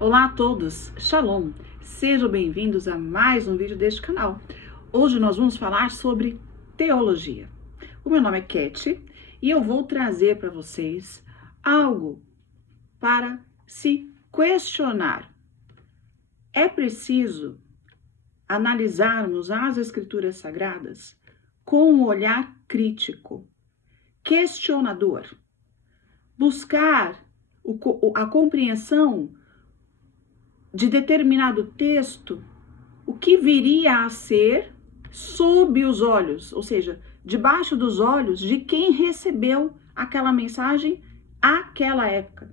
Olá a todos, Shalom! Sejam bem-vindos a mais um vídeo deste canal. Hoje nós vamos falar sobre teologia. O meu nome é Cat e eu vou trazer para vocês algo para se questionar. É preciso analisarmos as Escrituras Sagradas com um olhar crítico, questionador, buscar a compreensão de determinado texto, o que viria a ser sob os olhos, ou seja, debaixo dos olhos de quem recebeu aquela mensagem àquela época.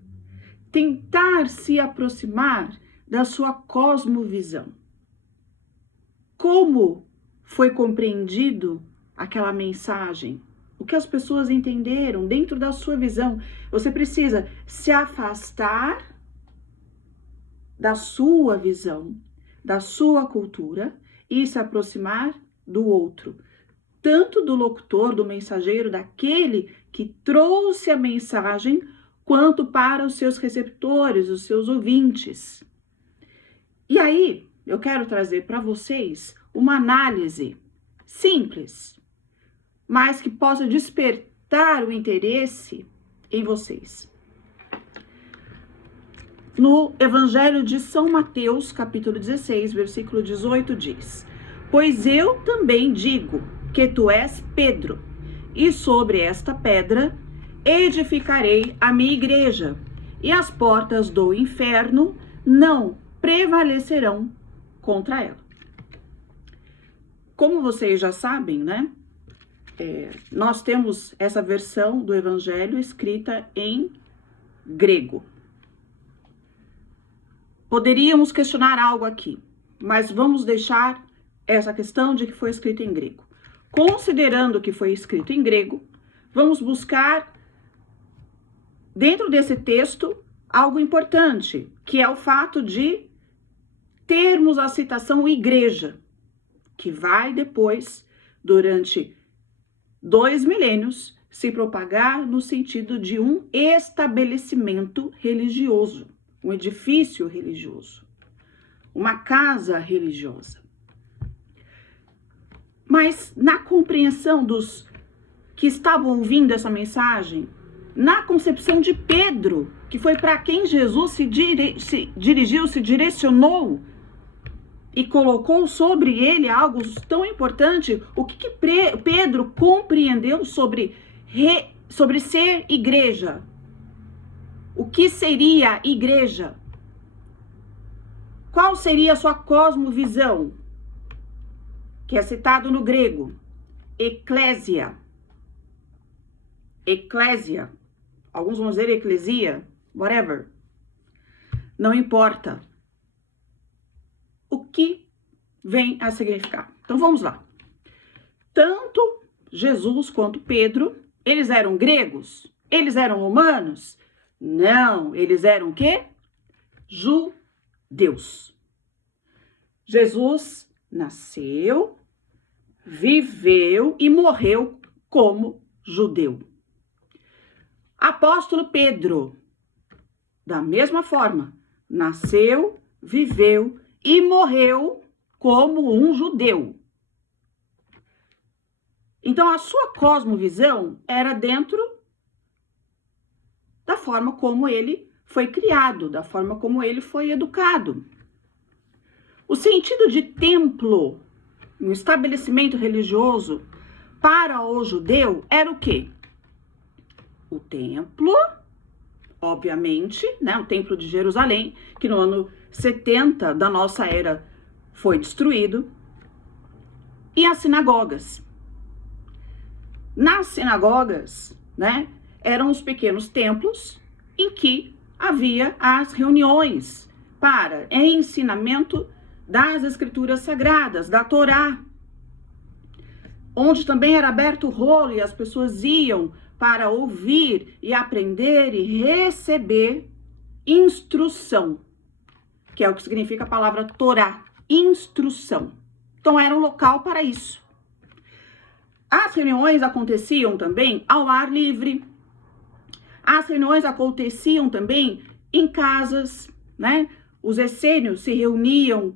Tentar se aproximar da sua cosmovisão. Como foi compreendido aquela mensagem? O que as pessoas entenderam dentro da sua visão? Você precisa se afastar da sua visão, da sua cultura e se aproximar do outro, tanto do locutor, do mensageiro, daquele que trouxe a mensagem, quanto para os seus receptores, os seus ouvintes. E aí, eu quero trazer para vocês uma análise simples, mas que possa despertar o interesse em vocês. No Evangelho de São Mateus, capítulo 16, versículo 18, diz: Pois eu também digo que tu és Pedro, e sobre esta pedra edificarei a minha igreja, e as portas do inferno não prevalecerão contra ela. Como vocês já sabem, né? Nós temos essa versão do Evangelho escrita em grego. Poderíamos questionar algo aqui, mas vamos deixar essa questão de que foi escrito em grego. Considerando que foi escrito em grego, vamos buscar dentro desse texto algo importante, que é o fato de termos a citação igreja, que vai depois, durante 2 milênios, se propagar no sentido de um estabelecimento religioso. Um edifício religioso, uma casa religiosa. Mas na compreensão dos que estavam ouvindo essa mensagem, na concepção de Pedro, que foi para quem Jesus se dirigiu, se direcionou e colocou sobre ele algo tão importante, o que Pedro compreendeu sobre ser igreja? O que seria igreja? Qual seria a sua cosmovisão? Que é citado no grego, eclésia. Eclésia. Alguns vão dizer eclesia, whatever. Não importa. O que vem a significar? Então vamos lá. Tanto Jesus quanto Pedro, eles eram gregos? Eles eram romanos? Não, eles eram o quê? Judeus. Jesus nasceu, viveu e morreu como judeu. Apóstolo Pedro, da mesma forma, nasceu, viveu e morreu como um judeu. Então, a sua cosmovisão era dentro da forma como ele foi criado, da forma como ele foi educado. O sentido de templo, um estabelecimento religioso, para o judeu era o quê? O templo, obviamente, né, o templo de Jerusalém, que no ano 70 da nossa era foi destruído, e as sinagogas. Nas sinagogas, né, eram os pequenos templos em que havia as reuniões para ensinamento das Escrituras Sagradas, da Torá, onde também era aberto o rolo e as pessoas iam para ouvir e aprender e receber instrução, que é o que significa a palavra Torá, instrução. Então era um local para isso. As reuniões aconteciam também ao ar livre. As reuniões aconteciam também em casas, né? os essênios se reuniam,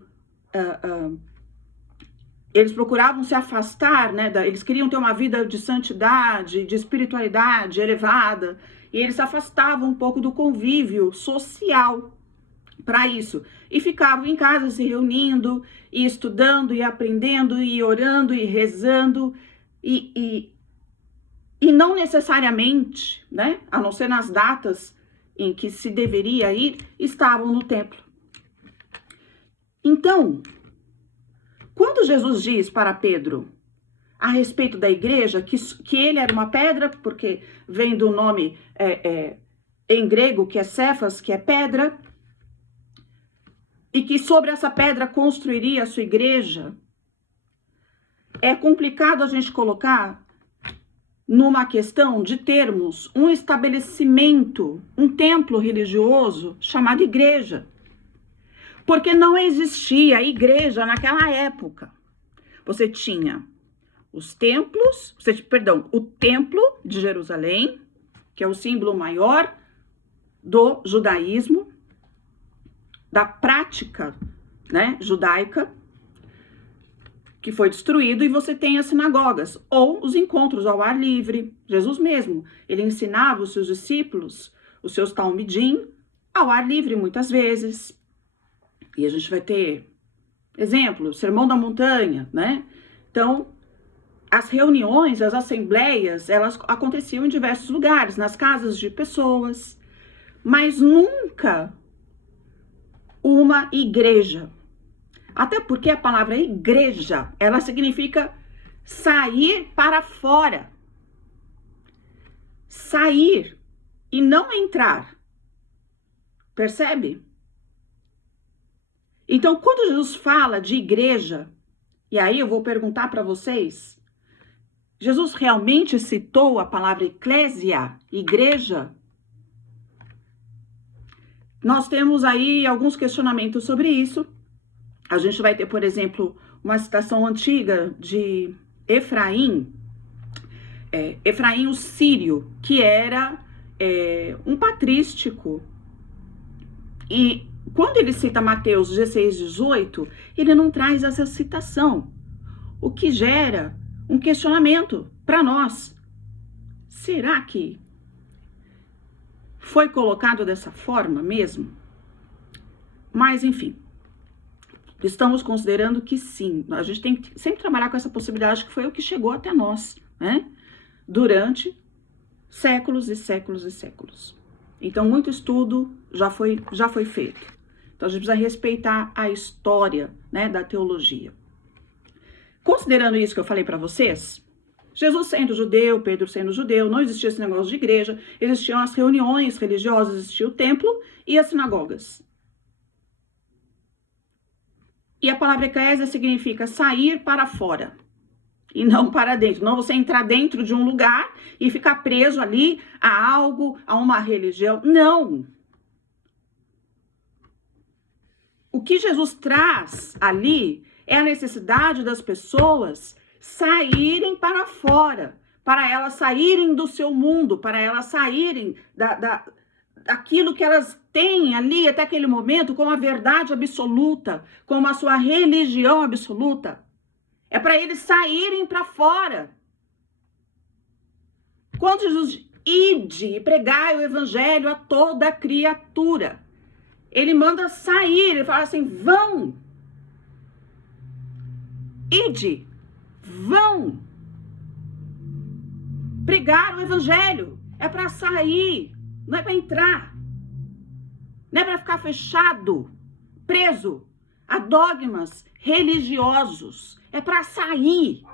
eles procuravam se afastar, né? Eles queriam ter uma vida de santidade, de espiritualidade elevada, e eles se afastavam um pouco do convívio social para isso. E ficavam em casa se reunindo, e estudando, e aprendendo, e orando, e rezando, e não necessariamente, né? A não ser nas datas em que se deveria ir, estavam no templo. Então, quando Jesus diz para Pedro a respeito da igreja, que ele era uma pedra, porque vem do nome em grego, que é Cefas, que é pedra, e que sobre essa pedra construiria a sua igreja, é complicado a gente colocar numa questão de termos um estabelecimento, um templo religioso chamado igreja. Porque não existia igreja naquela época. Você tinha os templos, o templo de Jerusalém, que é o símbolo maior do judaísmo, da prática, né, judaica, que foi destruído, e você tem as sinagogas, ou os encontros ao ar livre. Jesus mesmo, ele ensinava os seus discípulos, os seus talmidim, ao ar livre muitas vezes. E a gente vai ter exemplo, Sermão da Montanha, né? Então, as reuniões, as assembleias, elas aconteciam em diversos lugares, nas casas de pessoas, mas nunca uma igreja. Até porque a palavra igreja, ela significa sair para fora. Sair e não entrar. Percebe? Então, quando Jesus fala de igreja, e aí eu vou perguntar para vocês, Jesus realmente citou a palavra eclésia, igreja? Nós temos aí alguns questionamentos sobre isso. A gente vai ter, por exemplo, uma citação antiga de Efraim, Efraim o sírio, que era um patrístico. E quando ele cita Mateus 16, 18, ele não traz essa citação, o que gera um questionamento para nós. Será que foi colocado dessa forma mesmo? Mas, enfim, estamos considerando que sim. A gente tem que sempre trabalhar com essa possibilidade que foi o que chegou até nós, né? Durante séculos e séculos e séculos. Então, muito estudo já foi feito. Então, a gente precisa respeitar a história, né, da teologia. Considerando isso que eu falei para vocês, Jesus sendo judeu, Pedro sendo judeu, não existia esse negócio de igreja, existiam as reuniões religiosas, existia o templo e as sinagogas. E a palavra eclésia significa sair para fora e não para dentro. Não você entrar dentro de um lugar e ficar preso ali a algo, a uma religião. Não! O que Jesus traz ali é a necessidade das pessoas saírem para fora, para elas saírem do seu mundo, para elas saírem daquilo que elas têm ali até aquele momento como a verdade absoluta, como a sua religião absoluta. É para eles saírem para fora. Quando Jesus ide e pregai o evangelho a toda criatura, ele manda sair, ele fala assim, vão. Ide, vão. Pregar o evangelho é para sair, não é para entrar. Não é para ficar fechado, preso a dogmas religiosos. É para sair.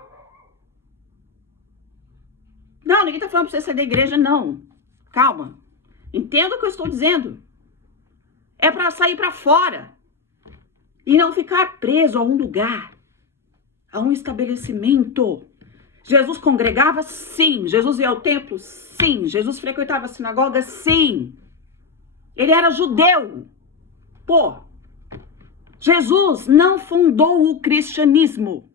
Não, ninguém está falando para você sair da igreja, não. Calma. Entenda o que eu estou dizendo. É para sair para fora. E não ficar preso a um lugar, a um estabelecimento. Jesus congregava? Sim. Jesus ia ao templo? Sim. Jesus frequentava a sinagoga? Sim. Ele era judeu. Pô, Jesus não fundou o cristianismo.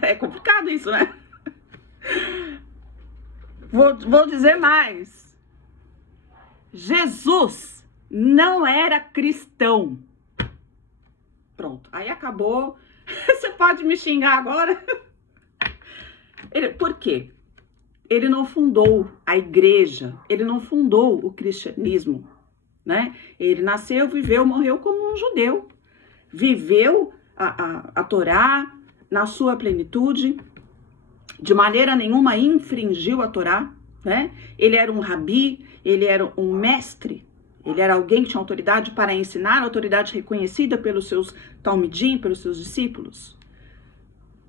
É complicado isso, né? Vou dizer mais. Jesus não era cristão. Pronto, aí acabou. Você pode me xingar agora? Por quê? Ele não fundou a igreja, ele não fundou o cristianismo, né? Ele nasceu, viveu, morreu como um judeu. Viveu a Torá na sua plenitude, de maneira nenhuma infringiu a Torá, né? Ele era um rabi, ele era um mestre, ele era alguém que tinha autoridade para ensinar, autoridade reconhecida pelos seus talmidim, pelos seus discípulos.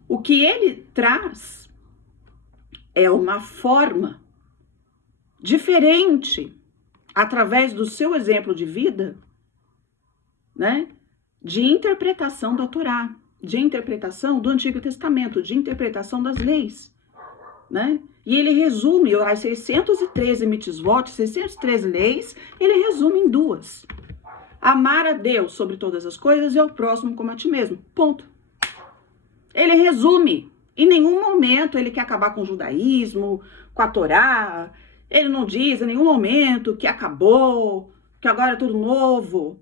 O que ele traz é uma forma diferente, através do seu exemplo de vida, né? De interpretação da Torá, de interpretação do Antigo Testamento, de interpretação das leis, né? E ele resume as 613 mitzvot, 613 leis, ele resume em duas. Amar a Deus sobre todas as coisas e ao próximo como a ti mesmo. Ponto. Ele resume. Em nenhum momento ele quer acabar com o judaísmo, com a Torá. Ele não diz em nenhum momento que acabou, que agora é tudo novo.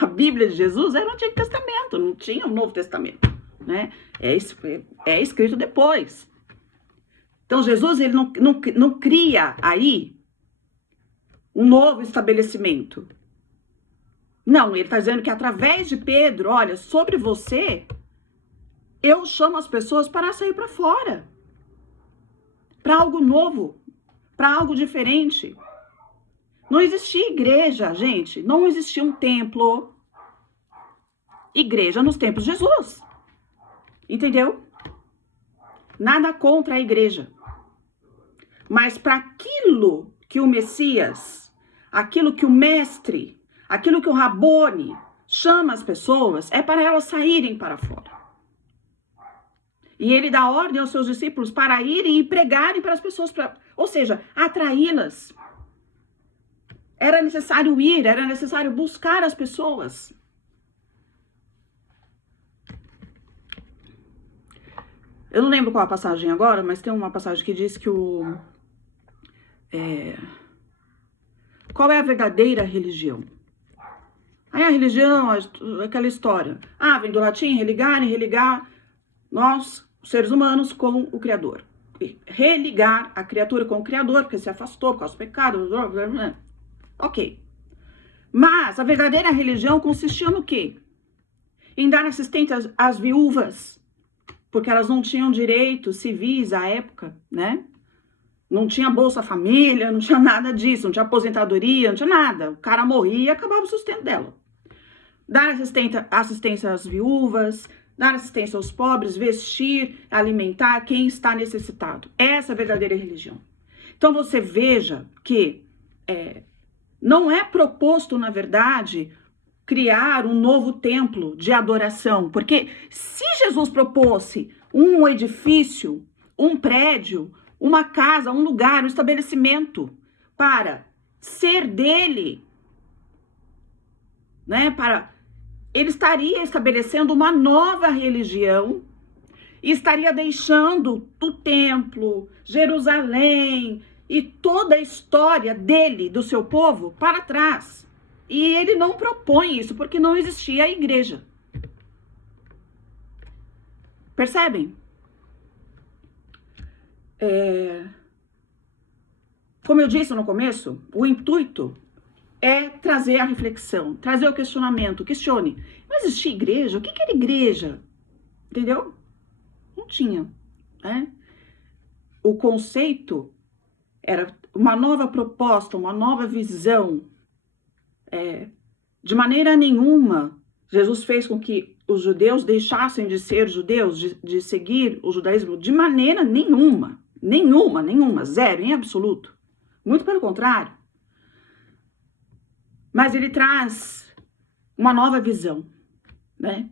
A Bíblia de Jesus era o Antigo Testamento, não tinha o Novo Testamento, né? É escrito depois. Então Jesus ele não cria aí um novo estabelecimento. Não, ele está dizendo que através de Pedro, olha, sobre você, eu chamo as pessoas para sair para fora, para algo novo, para algo diferente. Não existia igreja, gente. Não existia um templo. Igreja nos tempos de Jesus. Entendeu? Nada contra a igreja. Mas para aquilo que o Messias, aquilo que o mestre, aquilo que o Rabone chama as pessoas, é para elas saírem para fora. E ele dá ordem aos seus discípulos para irem e pregarem para as pessoas, ou seja, atraí-las. Era necessário ir, era necessário buscar as pessoas. Eu não lembro qual a passagem agora, mas tem uma passagem que diz que qual é a verdadeira religião? Aí a religião, aquela história. Vem do latim, religar nós, os seres humanos, com o Criador. Religar a criatura com o Criador, porque se afastou por causa do pecado. Ok. Mas a verdadeira religião consistia no quê? Em dar assistência às viúvas, porque elas não tinham direitos civis à época, né? Não tinha Bolsa Família, não tinha nada disso, não tinha aposentadoria, não tinha nada. O cara morria e acabava o sustento dela. Dar assistência às viúvas, dar assistência aos pobres, vestir, alimentar quem está necessitado. Essa é a verdadeira religião. Então você veja que não é proposto, na verdade, criar um novo templo de adoração. Porque se Jesus propôs um edifício, um prédio, uma casa, um lugar, um estabelecimento para ser dele, né? Ele estaria estabelecendo uma nova religião e estaria deixando o templo, Jerusalém e toda a história dele, do seu povo, para trás. E ele não propõe isso, porque não existia a igreja. Percebem? Como eu disse no começo, o intuito é trazer a reflexão, trazer o questionamento. Questione, não existia igreja? O que era igreja? Entendeu? Não tinha, né? O conceito era uma nova proposta, uma nova visão. De maneira nenhuma, Jesus fez com que os judeus deixassem de ser judeus, de seguir o judaísmo, de maneira nenhuma. Nenhuma, zero, em absoluto. Muito pelo contrário. Mas ele traz uma nova visão, né?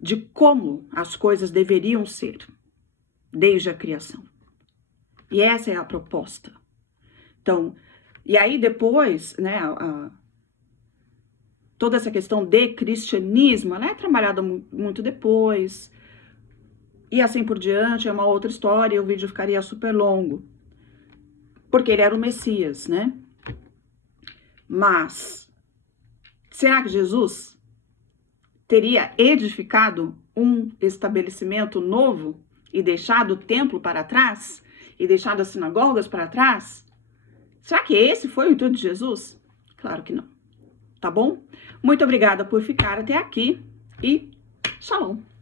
De como as coisas deveriam ser, desde a criação. E essa é a proposta. Então, e aí depois, né, toda essa questão de cristianismo, ela é trabalhada muito depois, e assim por diante, é uma outra história, e o vídeo ficaria super longo. porque ele era o Messias, né? Mas será que Jesus teria edificado um estabelecimento novo e deixado o templo para trás? E deixado as sinagogas para trás? Será que esse foi o intuito de Jesus? Claro que não. Tá bom? Muito obrigada por ficar até aqui e shalom!